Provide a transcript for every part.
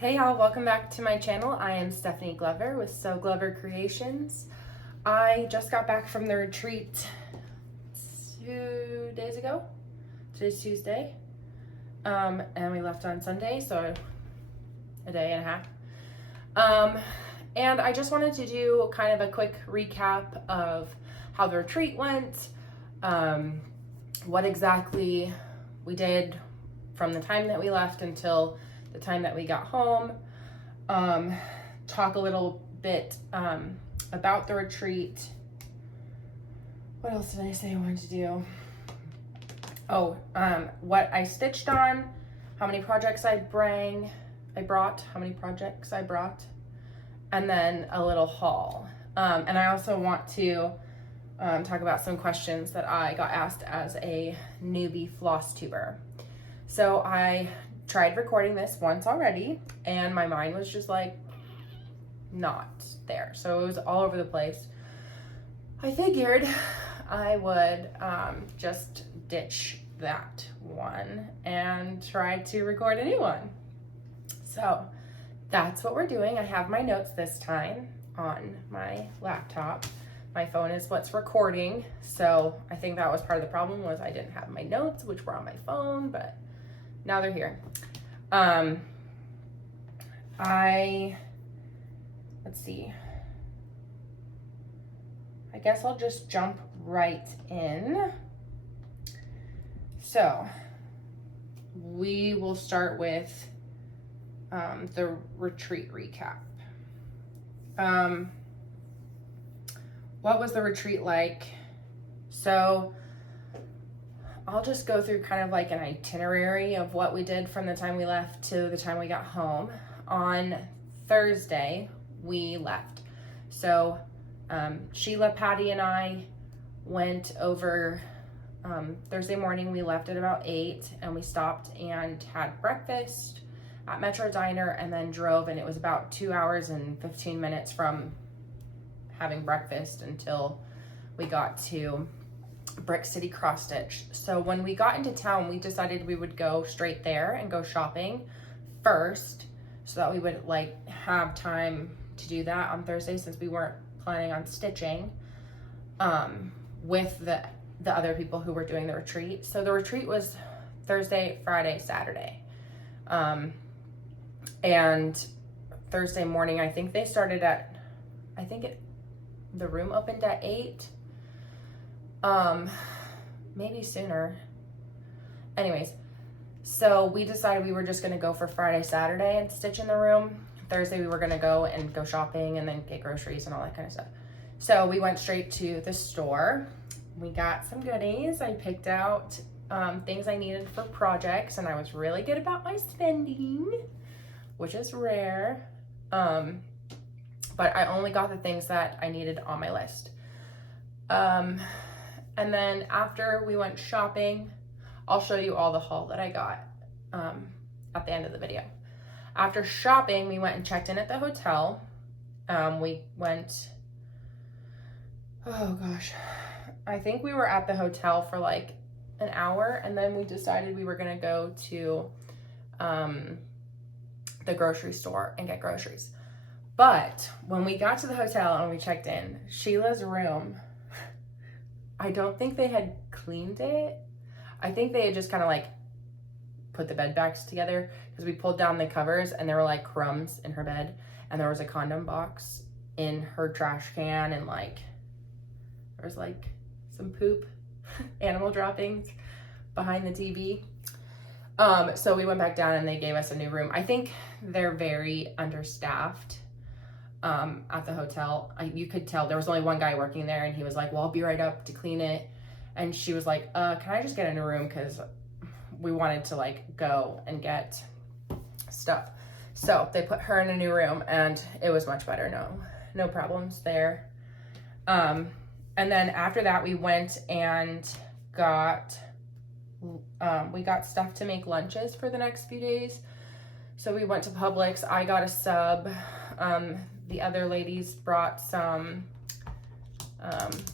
Hey y'all, welcome back to my channel. I am Stephanie Glover with So Glover Creations. I just got back from the retreat 2 days ago. Today's Tuesday. And we left on Sunday, so a day and a half. And I just wanted to do kind of a quick recap of how the retreat went, what exactly we did from the time that we left until the time that we got home, talk a little bit about the retreat. What else did I say I wanted to do? Oh, what I stitched on, how many projects I brought, how many projects I brought, and then a little haul. And I also want to talk about some questions that I got asked as a newbie Flosstuber. So I tried recording this once already, and my mind was just like not there. So it was all over the place. I figured I would just ditch that one and try to record a new one. So that's what we're doing. I have my notes this time on my laptop. My phone is what's recording. So I think that was part of the problem, was I didn't have my notes, which were on my phone, but now they're here. Let's see. I guess I'll just jump right in. So we will start with the retreat recap. What was the retreat like? So I'll just go through kind of like an itinerary of what we did from the time we left to the time we got home. On Thursday, we left. So Sheila, Patty, and I went over Thursday morning. We left at about 8, and we stopped and had breakfast at Metro Diner and then drove, and it was about 2 hours and 15 minutes from having breakfast until we got to Brick City Cross Stitch. So when we got into town, we decided we would go straight there and go shopping first, so that we would like have time to do that on Thursday, since we weren't planning on stitching with the other people who were doing the retreat. So the retreat was Thursday, Friday, Saturday, and Thursday morning, I think they started at, the room opened at 8. Maybe sooner. Anyways, so we decided we were just gonna go for Friday, Saturday and stitch in the room. Thursday we were gonna go shopping and then get groceries and all that kind of stuff. So we went straight to the store. We got some goodies. I picked out things I needed for projects, and I was really good about my spending, which is rare. But I only got the things that I needed on my list. And then after we went shopping, I'll show you all the haul that I got at the end of the video. After shopping, we went and checked in at the hotel. We went, oh gosh, I think we were at the hotel for like an hour, and then we decided we were gonna go to the grocery store and get groceries. But when we got to the hotel and we checked in, Sheila's room, I don't think they had cleaned it. I think they had just kind of like put the bed backs together, because we pulled down the covers and there were like crumbs in her bed, and there was a condom box in her trash can, and like there was like some poop, animal droppings behind the TV. So we went back down and they gave us a new room. I think they're very understaffed at the hotel. You could tell there was only one guy working there, and he was like, well, I'll be right up to clean it. And she was like, can I just get a new room, because we wanted to like go and get stuff. So they put her in a new room, and it was much better. No problems there. And then after that, we went and got stuff to make lunches for the next few days. So we went to Publix. I got a sub. The other ladies brought some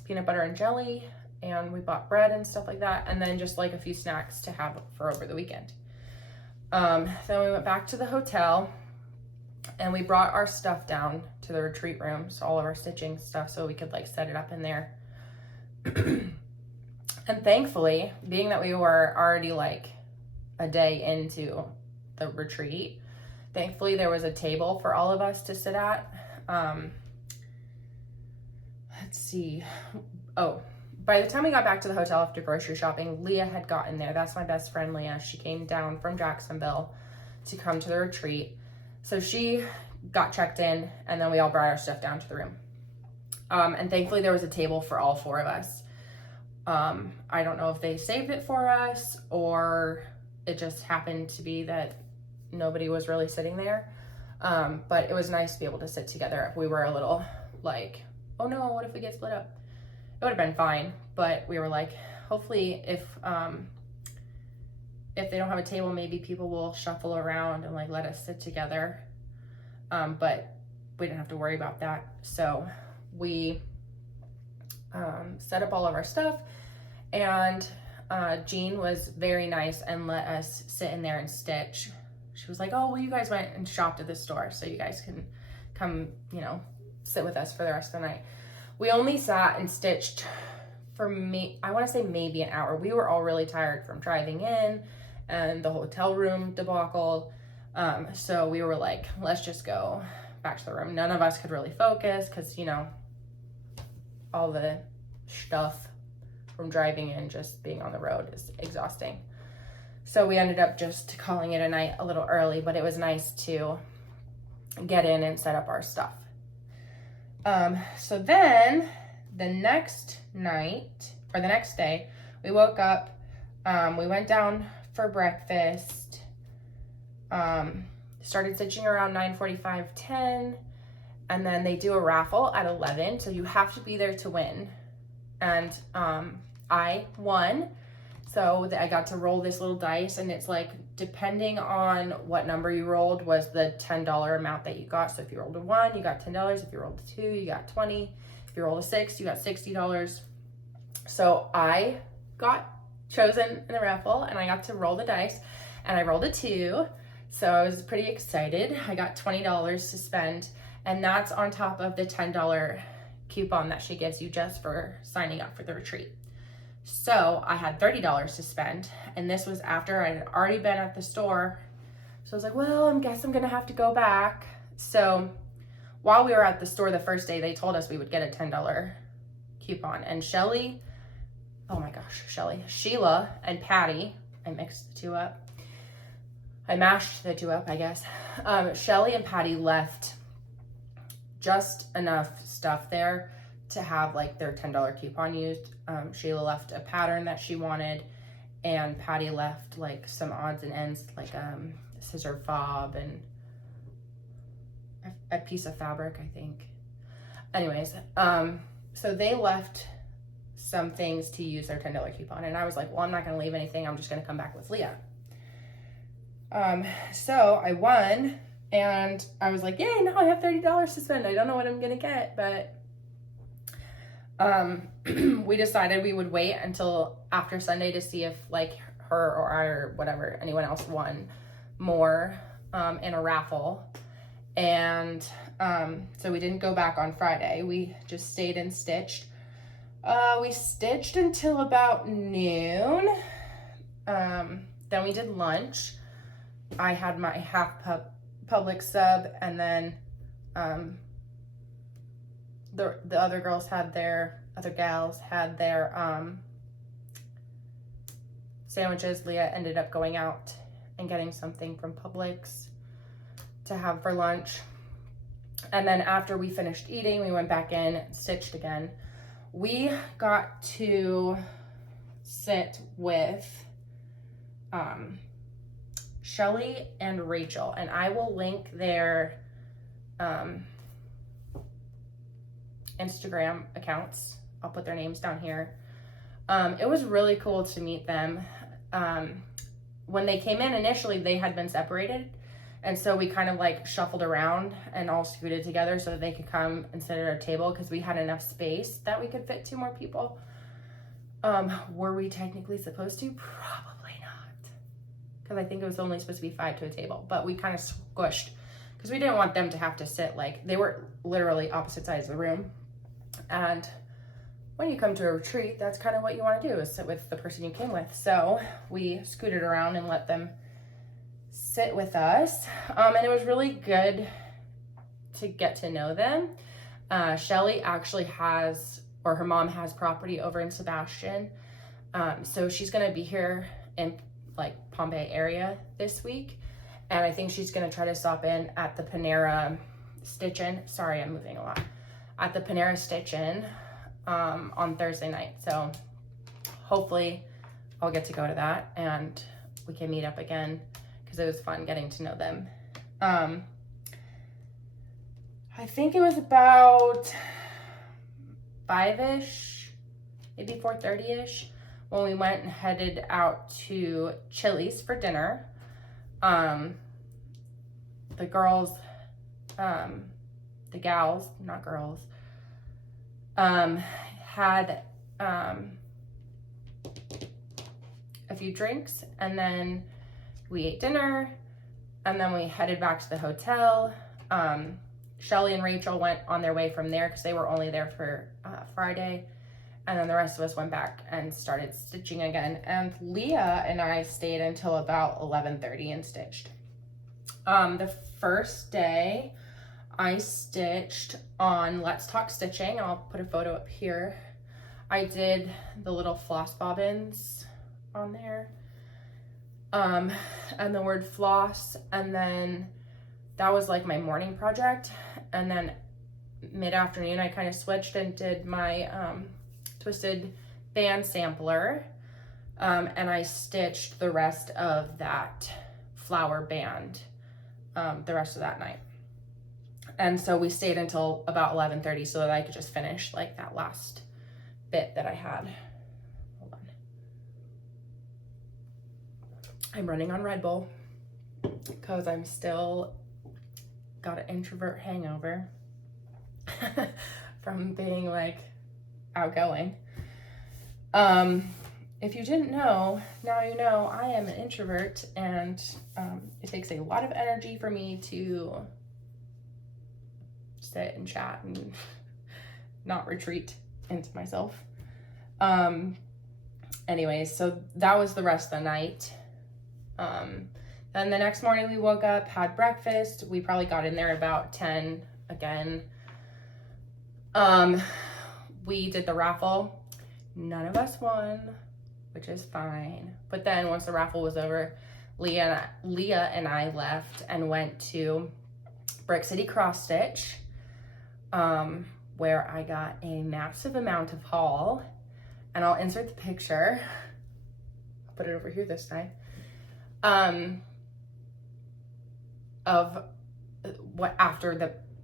peanut butter and jelly, and we bought bread and stuff like that, and then just like a few snacks to have for over the weekend. Then we went back to the hotel, And we brought our stuff down to the retreat room, so all of our stitching stuff, so we could like set it up in there. And thankfully, being that we were already like a day into the retreat, thankfully there was a table for all of us to sit at. Let's see. Oh, by the time we got back to the hotel after grocery shopping, Leah had gotten there. That's my best friend, Leah. She came down from Jacksonville to come to the retreat. So she got checked in, and then we all brought our stuff down to the room. And thankfully there was a table for all four of us. I don't know if they saved it for us or it just happened to be that nobody was really sitting there. But it was nice to be able to sit together. We were a little like, oh no, what if we get split up? It would have been fine, but we were like, hopefully if they don't have a table, maybe people will shuffle around and like let us sit together. But we didn't have to worry about that. So we set up all of our stuff, and Jean was very nice and let us sit in there and stitch. She was like, oh, well, you guys went and shopped at the store, so you guys can come, you know, sit with us for the rest of the night. We only sat and stitched for I want to say maybe an hour. We were all really tired from driving in and the hotel room debacle. So we were like, let's just go back to the room. None of us could really focus because, you know, all the stuff from driving in, just being on the road is exhausting. So we ended up just calling it a night a little early, but it was nice to get in and set up our stuff. So then the next night, or the next day, we woke up, we went down for breakfast, started stitching around 9:45, 10, and then they do a raffle at 11, so you have to be there to win. And I won, so I got to roll this little dice, and it's like, depending on what number you rolled was the $10 amount that you got. So if you rolled a 1, you got $10. If you rolled a 2, you got 20. If you rolled a 6, you got $60. So I got chosen in the raffle, and I got to roll the dice, and I rolled a 2. So I was pretty excited. I got $20 to spend, and that's on top of the $10 coupon that she gives you just for signing up for the retreat. So I had $30 to spend, and this was after I had already been at the store. So I was like, well, I guess I'm gonna have to go back. So while we were at the store the first day, they told us we would get a $10 coupon. And Sheila and Patty, I mixed the two up. I mashed the two up, I guess. Shelly and Patty left just enough stuff there to have like their $10 coupon used. Sheila left a pattern that she wanted, and Patty left like some odds and ends, like scissor fob and a piece of fabric, I think. Anyways, so they left some things to use their $10 coupon, and I was like, well, I'm not gonna leave anything, I'm just gonna come back with Leah. So I won, and I was like, yay, now I have $30 to spend. I don't know what I'm gonna get, but we decided we would wait until after Sunday to see if like her or I or whatever, anyone else won more in a raffle. And so we didn't go back on Friday. We just stayed and stitched. We stitched until about noon. Then we did lunch. I had my half public sub, and then the other gals had their sandwiches. Leah ended up going out and getting something from Publix to have for lunch. And then after we finished eating, we went back in and stitched again. We got to sit with Shelly and Rachel, and I will link their Instagram accounts. I'll put their names down here. It was really cool to meet them. When they came in initially, they had been separated, and so we kind of like shuffled around and all scooted together so that they could come and sit at our table because we had enough space that we could fit 2 more people. Were we technically supposed to? Probably not, because I think it was only supposed to be 5 to a table, but we kind of squished because we didn't want them to have to sit, like, they were literally opposite sides of the room. And when you come to a retreat, that's kind of what you want to do, is sit with the person you came with. So we scooted around and let them sit with us. And it was really good to get to know them. Shelly actually has, or her mom has, property over in Sebastian. So she's going to be here in like Palm Bay area this week. And I think she's going to try to stop in at the Panera Stitch-In. Sorry, I'm moving a lot. At the Panera Stitch-In on Thursday night. So hopefully I'll get to go to that and we can meet up again, because it was fun getting to know them. I think it was about 5-ish, maybe 4:30-ish, when we went and headed out to Chili's for dinner. The girls, the gals, not girls, had a few drinks, and then we ate dinner, and then we headed back to the hotel. Shelly and Rachel went on their way from there because they were only there for Friday. And then the rest of us went back and started stitching again. And Leah and I stayed until about 11:30 and stitched. The first day I stitched on Let's Talk Stitching. I'll put a photo up here. I did the little floss bobbins on there. And the word floss, and then that was like my morning project. And then mid-afternoon I kind of switched and did my twisted band sampler, and I stitched the rest of that flower band the rest of that night. And so we stayed until about 11:30 so that I could just finish like that last bit that I had. Hold on. I'm running on Red Bull because I'm still got an introvert hangover from being like outgoing. If you didn't know, now you know. I am an introvert, and it takes a lot of energy for me to sit and chat and not retreat into myself. Anyways, so that was the rest of the night. Then the next morning we woke up, had breakfast. We probably got in there about 10 again. We did the raffle. None of us won, which is fine. But then once the raffle was over, Leah and I left and went to Brick City Cross Stitch, where I got a massive amount of haul. And I'll insert the picture. I'll put it over here this time. Of what after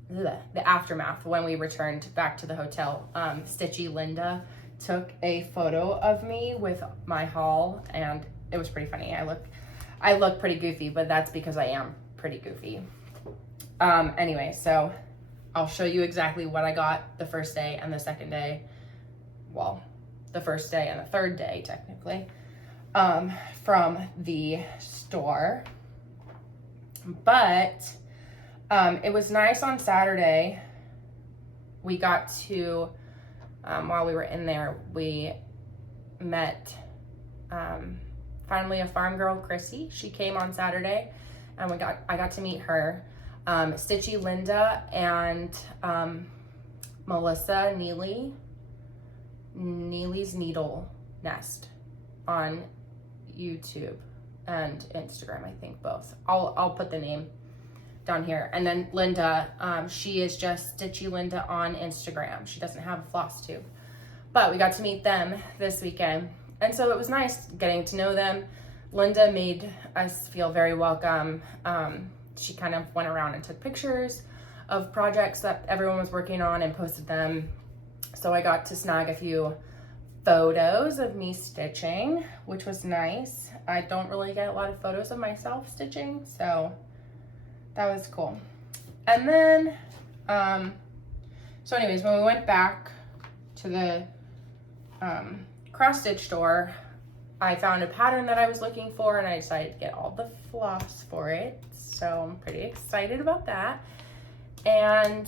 the aftermath, when we returned back to the hotel. Stitchy Linda took a photo of me with my haul, and it was pretty funny. I look pretty goofy, but that's because I am pretty goofy. Anyway, so I'll show you exactly what I got the first day and the second day. Well, the first day and the third day, technically, from the store. But it was nice on Saturday. We got to, while we were in there, we met finally a farm girl, Chrissy. She came on Saturday, and I got to meet her. Stitchy Linda and Melissa Neely's Needle Nest on YouTube and Instagram, I think both. I'll put the name down here. And then Linda, she is just Stitchy Linda on Instagram. She doesn't have a Flosstube. But we got to meet them this weekend. And so it was nice getting to know them. Linda made us feel very welcome. She kind of went around and took pictures of projects that everyone was working on and posted them. So I got to snag a few photos of me stitching, which was nice. I don't really get a lot of photos of myself stitching, so that was cool. And then, so anyways, when we went back to the cross stitch store, I found a pattern that I was looking for, and I decided to get all the floss for it. So I'm pretty excited about that. And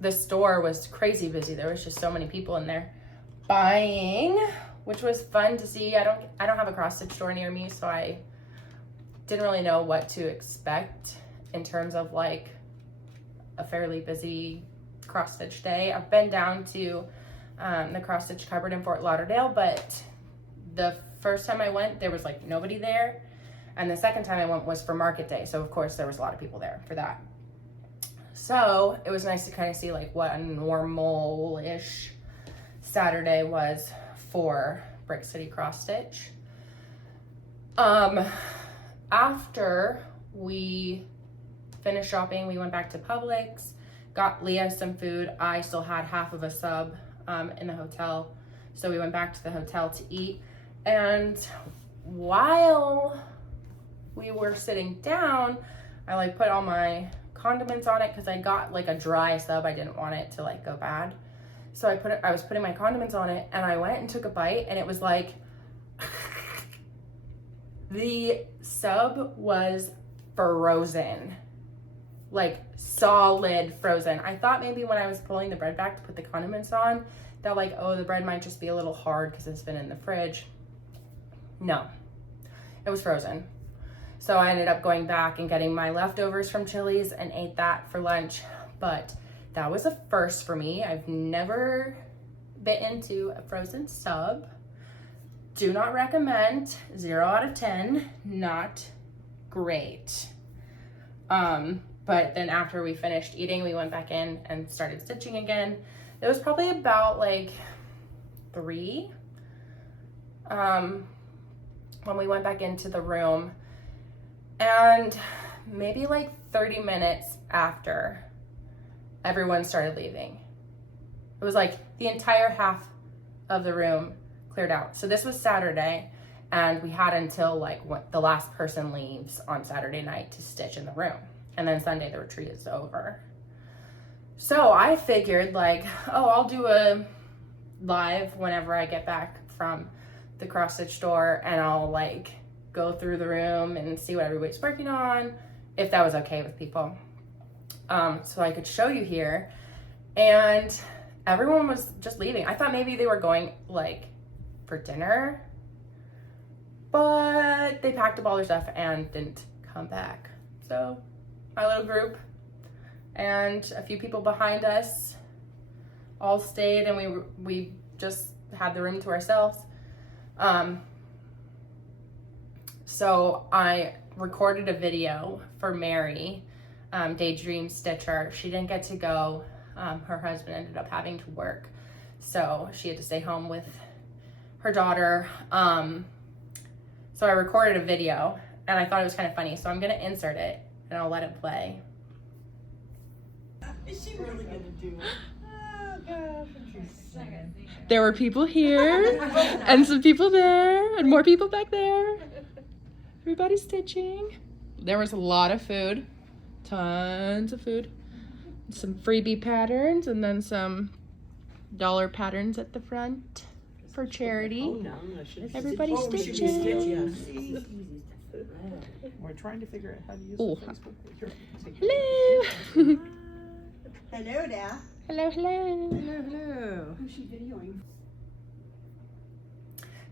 the store was crazy busy. There was just so many people in there buying, which was fun to see. I don't have a cross stitch store near me, so I didn't really know what to expect in terms of like a fairly busy cross stitch day. I've been down to the cross stitch cupboard in Fort Lauderdale, but the first time I went, there was like nobody there. And the second time I went was for market day. So of course there was a lot of people there for that. So it was nice to kind of see like what a normal-ish Saturday was for Brick City Cross Stitch. After we finished shopping, we went back to Publix, got Leah some food. I still had half of a sub in the hotel. So we went back to the hotel to eat. And while we were sitting down, I like put all my condiments on it because I got like a dry sub. I didn't want it to like go bad. So I was putting my condiments on it, and I went and took a bite, and it was like the sub was frozen, like solid frozen. I thought maybe when I was pulling the bread back to put the condiments on that like, oh, the bread might just be a little hard because it's been in the fridge. No, it was frozen. So I ended up going back and getting my leftovers from Chili's and ate that for lunch. But that was a first for me. I've never bit into a frozen sub. Do not recommend. 0 out of 10. Not great. But then after we finished eating, we went back in and started stitching again. It was probably about like 3 when we went back into the room. And maybe like 30 minutes after, everyone started leaving. It was like the entire half of the room cleared out. So this was Saturday, and we had until like the last person leaves on Saturday night to stitch in the room. And then Sunday the retreat is over. So I figured like, oh, I'll do a live whenever I get back from the cross stitch store, and I'll like go through the room and see what everybody's working on, if that was okay with people. So I could show you here. And everyone was just leaving. I thought maybe they were going like for dinner, but they packed up all their stuff and didn't come back. So my little group and a few people behind us all stayed, and we just had the room to ourselves. So I recorded a video for Mary, Daydream Stitcher. She didn't get to go. Her husband ended up having to work, so she had to stay home with her daughter. So I recorded a video, and I thought it was kind of funny, so I'm gonna insert it and I'll let it play. Is she really gonna do it? Oh gosh, There were people here, and some people there, and more people back there. Everybody's stitching. There was a lot of food, tons of food. Some freebie patterns, and then some dollar patterns at the front for charity. Everybody's stitching. We're trying to figure out how to use Oh. Facebook. Hello. Hello there. Hello, hello. Hello. Who's she videoing?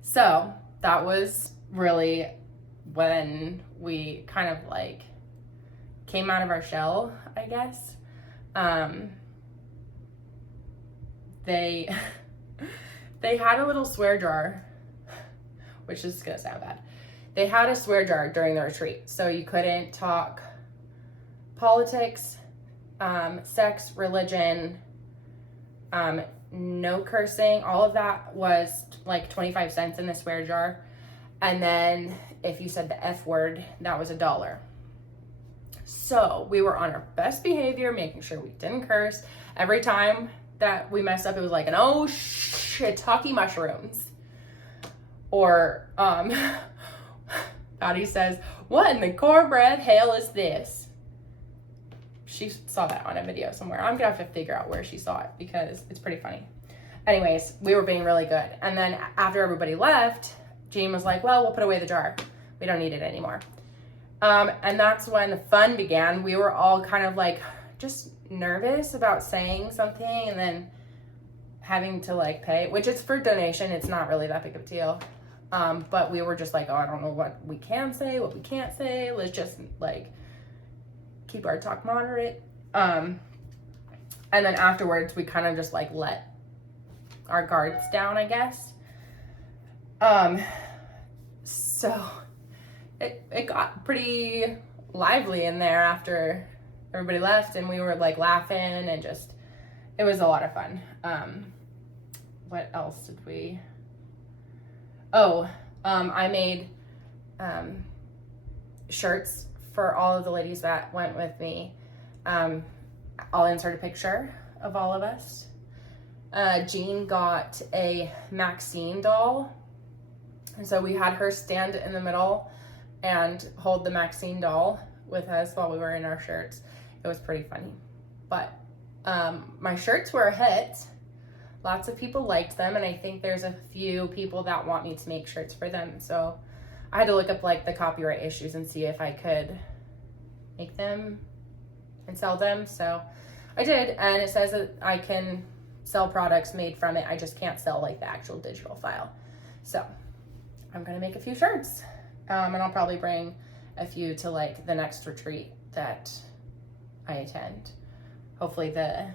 So that was really when we kind of like came out of our shell, I guess. They had a little swear jar, which is gonna sound bad. They had a swear jar during the retreat, so you couldn't talk politics, sex, religion, no cursing. All of that was like 25 cents in the swear jar. And then if you said the F word, that was $1. So we were on our best behavior, making sure we didn't curse. Every time that we messed up, it was like an oh shit, talkie mushrooms. Or Patty says, what in the cornbread hell is this? She saw that on a video somewhere. I'm gonna have to figure out where she saw it because it's pretty funny. Anyways, we were being really good. And then after everybody left, Jean was like, well, we'll put away the jar. We don't need it anymore. And that's when the fun began. We were all kind of like just nervous about saying something and then having to like pay, which is for donation. It's not really that big of a deal. But we were just like, oh, I don't know what we can say, what we can't say. Let's just like keep our talk moderate. And then afterwards, we kind of just like let our guards down, I guess. So it got pretty lively in there after everybody left, and we were like laughing and just, it was a lot of fun. What else did we, I made shirts for all of the ladies that went with me. I'll insert a picture of all of us. Jean got a Maxine doll, and so we had her stand in the middle and hold the Maxine doll with us while we were in our shirts. It was pretty funny. But my shirts were a hit. Lots of people liked them, and I think there's a few people that want me to make shirts for them. So I had to look up like the copyright issues and see if I could make them and sell them. So I did, and it says that I can sell products made from it. I just can't sell like the actual digital file. So I'm gonna make a few shirts, and I'll probably bring a few to like the next retreat that I attend. Hopefully the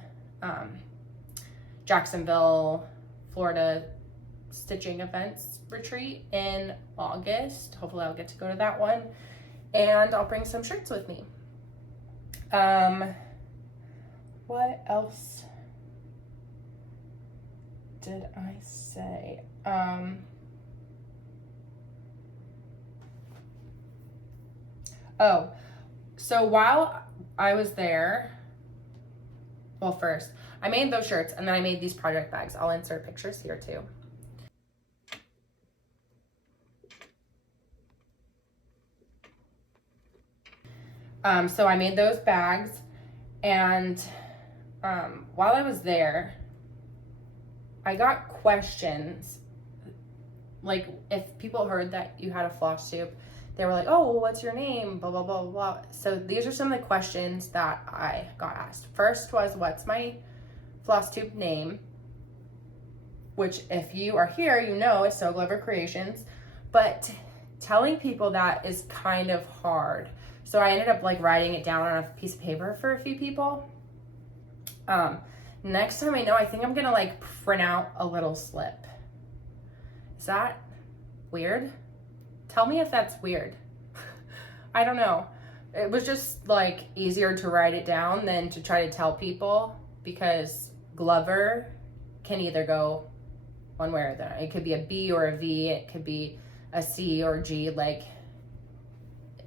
Jacksonville, Florida stitching events retreat in August. Hopefully I'll get to go to that one, and I'll bring some shirts with me. What else did I say? So while I was there, well, first I made those shirts, and then I made these project bags. I'll insert pictures here too. So I made those bags, and while I was there, I got questions. Like, if people heard that you had a Flosstube, they were like, oh, well, what's your name? Blah, blah, blah, blah. So these are some of the questions that I got asked. First was, what's my Flosstube name? Which, if you are here, you know it's So Glover Creations. But telling people that is kind of hard. So I ended up like writing it down on a piece of paper for a few people. Next time I know, I think I'm gonna like print out a little slip. Is that weird? Tell me if that's weird. I don't know. It was just like easier to write it down than to try to tell people, because Glover can either go one way or the other. It could be a B or a V. It could be a C or a G. Like,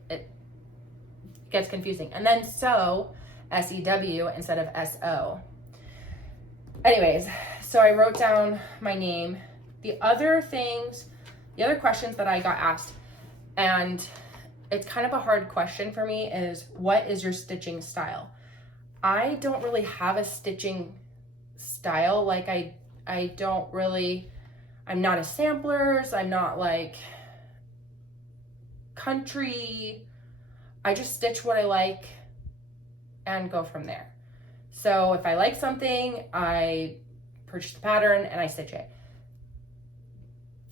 it gets confusing. And then so, S-E-W instead of S-O. Anyways, so I wrote down my name. The other questions that I got asked, and it's kind of a hard question for me, is what is your stitching style? I don't really have a stitching style. Like I'm not a samplers. I'm not like country. I just stitch what I like and go from there. So if I like something, I purchase the pattern and I stitch it.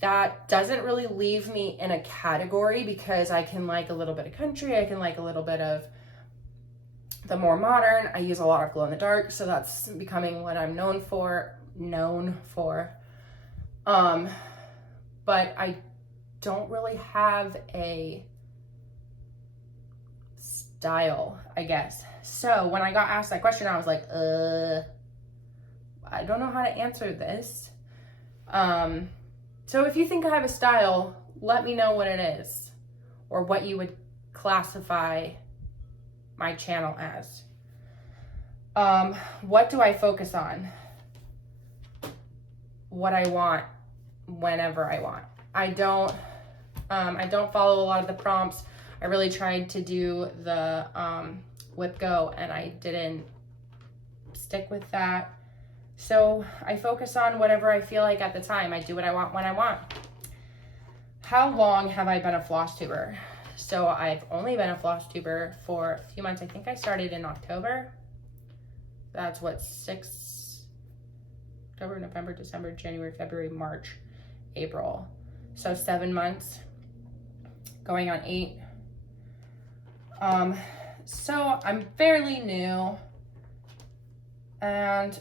That doesn't really leave me in a category, because I can like a little bit of country, I can like a little bit of the more modern. I use a lot of glow in the dark, so that's becoming what I'm known for. But I don't really have a style, I guess. So when I got asked that question, I was like, I don't know how to answer this. So if you think I have a style, let me know what it is, or what you would classify my channel as. What do I focus on? What I want, whenever I want. I don't follow a lot of the prompts. I really tried to do the whip go, and I didn't stick with that. So I focus on whatever I feel like at the time. I do what I want when I want. how long have I been a Flosstuber? So I've only been a Flosstuber for a few months. I think I started in October. That's what, October, November, December, January, February, March, April. So 7 months, going on 8. So I'm fairly new. And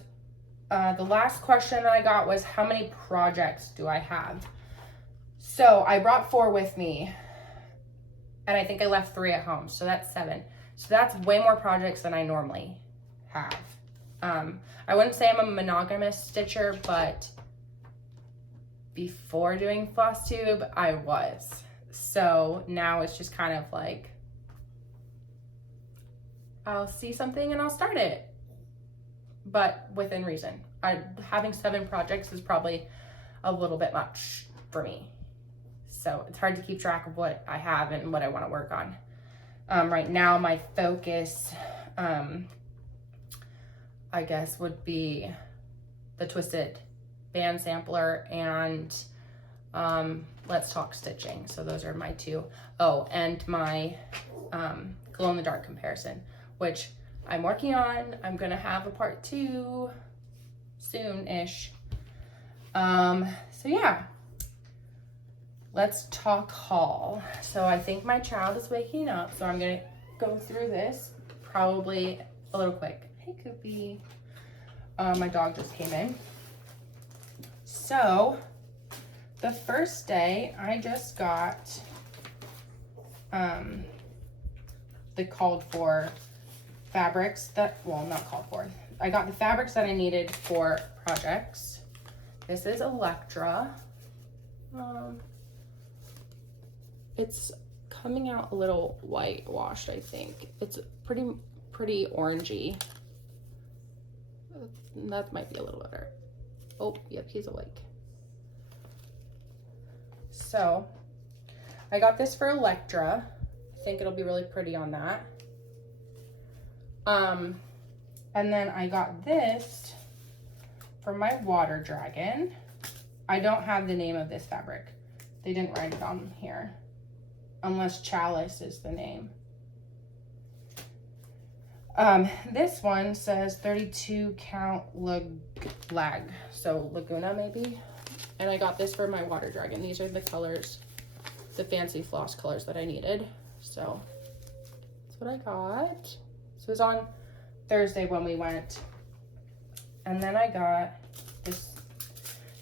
the last question that I got was, how many projects do I have? So I brought 4 with me, and I think I left 3 at home. So that's 7. So that's way more projects than I normally have. I wouldn't say I'm a monogamous stitcher, but before doing Flosstube, I was. So now it's just kind of like, I'll see something and I'll start it, but within reason. Having 7 projects is probably a little bit much for me. So it's hard to keep track of what I have and what I want to work on. Right now, my focus, I guess, would be the Twisted Band Sampler and Let's Talk Stitching. So those are my 2. Oh, and my glow in the dark comparison, which I'm working on. I'm gonna have a part 2 soon-ish. So yeah, let's talk haul. So I think my child is waking up, so I'm gonna go through this probably a little quick. Hey, Koopy. My dog just came in. So the first day I just got the called for fabrics that, well, not called for. I got the fabrics that I needed for projects. This is Electra. It's coming out a little whitewashed, I think. It's pretty orangey. That might be a little better. Oh, yep, he's awake. So I got this for Electra. I think it'll be really pretty on that. And then I got this for my water dragon. I don't have the name of this fabric. They didn't write it on here, unless Chalice is the name. This one says 32 count lag, so Laguna maybe. And I got this for my water dragon. These are the colors, the fancy floss colors that I needed. So that's what I got. So it was on Thursday when we went. And then I got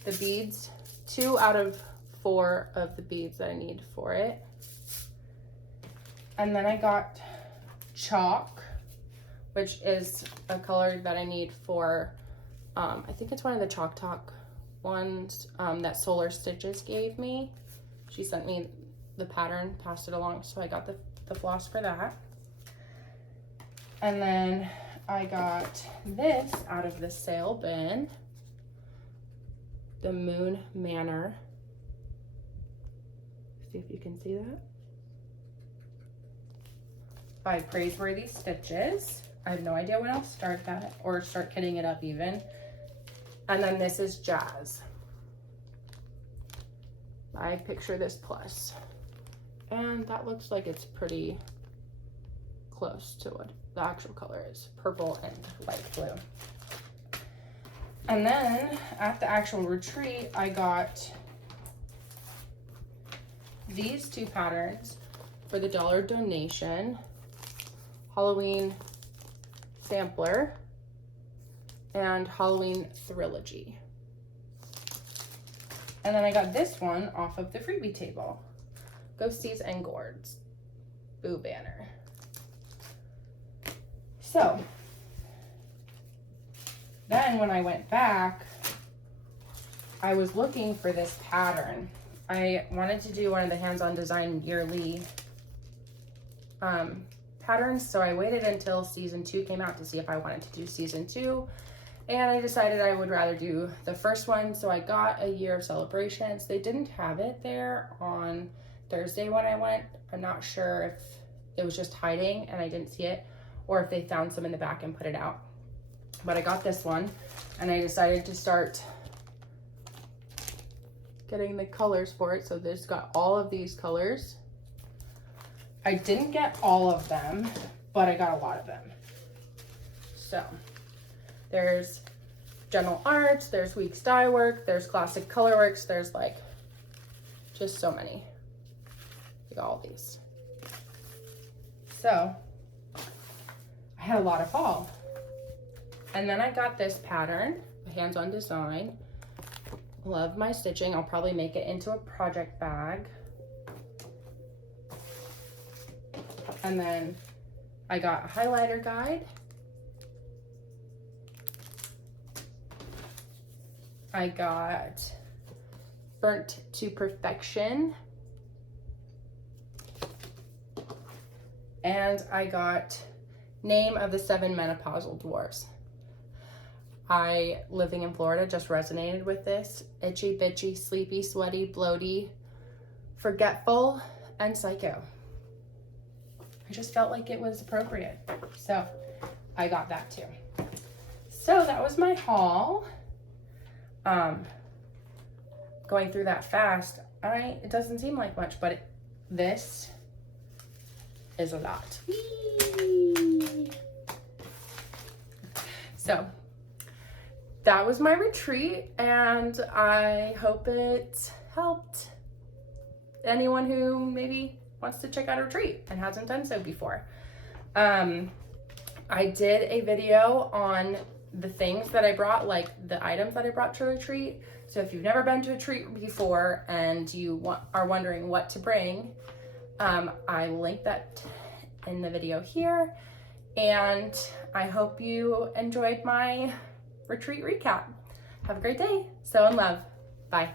the beads, 2 out of 4 of the beads that I need for it. And then I got chalk, which is a color that I need for, I think it's one of the Chalk Talk ones that Solar Stitches gave me. She sent me the pattern, passed it along, so I got the floss for that. And then I got this out of the sale bin, the Moon Manor. See if you can see that. By Praiseworthy Stitches. I have no idea when I'll start that or start kitting it up even. And then this is Jazz. I picture this plus. And that looks like it's pretty close to what the actual color is. Purple and light blue. And then at the actual retreat, I got these 2 patterns for the $1 donation. Halloween Sampler and Halloween Thrilogy. And then I got this one off of the freebie table. Ghosties and Gourds. Boo banner. So then when I went back, I was looking for this pattern. I wanted to do one of the hands-on design yearly patterns, so I waited until season 2 came out to see if I wanted to do season 2, and I decided I would rather do the first one. So I got a year of celebrations. They didn't have it there on Thursday when I went. I'm not sure if it was just hiding and I didn't see it, or if they found some in the back and put it out. But I got this one, and I decided to start getting the colors for it. So there's got all of these colors. I didn't get all of them, but I got a lot of them. So there's General Arts, there's Weeks Dye Work, there's Classic Colorworks, there's like just so many. We got all these. So I had a lot of fall. And then I got this pattern, hands-on design. Love my stitching. I'll probably make it into a project bag. And then I got a highlighter guide. I got Burnt to Perfection. And I got Name of the 7 Menopausal Dwarfs. I, living in Florida, just resonated with this. Itchy, bitchy, sleepy, sweaty, bloaty, forgetful, and psycho. I just felt like it was appropriate. So I got that too. So that was my haul. Going through that fast, it doesn't seem like much, but this is a lot. Whee! So that was my retreat, and I hope it helped anyone who maybe wants to check out a retreat and hasn't done so before. I did a video on the things that I brought, like the items that I brought to a retreat. So if you've never been to a retreat before and you are wondering what to bring, I will link that in the video here. And I hope you enjoyed my retreat recap. Have a great day. So in love. Bye.